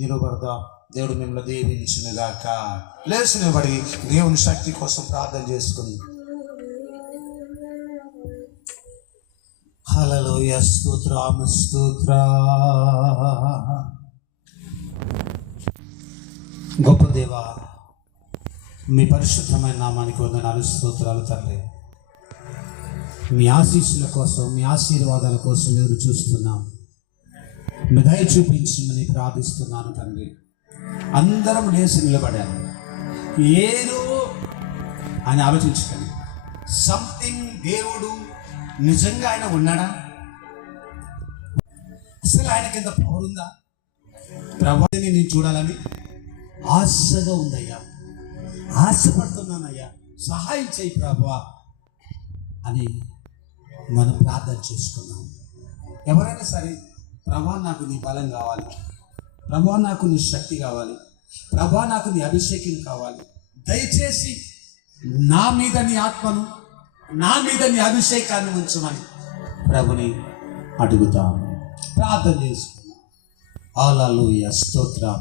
నిలబడదాం. దేవుడు మిమ్మల్ని దీవించునుగాక. లేచి నిలబడి దేవుని శక్తి కోసం ప్రార్థన చేసుకుంది. హల్లెలూయా, స్తోత్రం స్తోత్రం. గొప్ప దేవా, మీ పరిశుద్ధమైన నామానికి వందనాలు, స్తోత్రాలు తండ్రి. మీ ఆశీస్సుల కోసం, మీ ఆశీర్వాదాల కోసం ఎదురు చూస్తున్నాం. మీ దయ చూపించమని ప్రార్థిస్తున్నాను తండ్రి. అందరం లేచి నిలబడాను. ఏదో అని ఆలోచించకండి. సంథింగ్ దేవుడు నిజంగా ఆయన ఉన్నాడా? అసలు ఆయన కింద పవర్ ఉందా? ప్రభువుని నేను చూడాలని ఆశగా ఉందయ్యా, ఆశపడుతున్నానయ్యా, సహాయం చేయి ప్రభువా అని మనం ప్రార్థన చేసుకున్నాం. ఎవరైనా సరే, ప్రభువా నాకు నీ బలం కావాలి, ప్రభువా నాకు నీ శక్తి కావాలి, ప్రభువా నాకు నీ అభిషేకం కావాలి, దయచేసి నా మీద నీ ఆత్మను, నా మీద నీ అభిషేకాన్ని ఉంచమని ప్రభుని అడుగుతాం, ప్రార్థన చేసుకున్నాం. హల్లెలూయా, స్తోత్రం.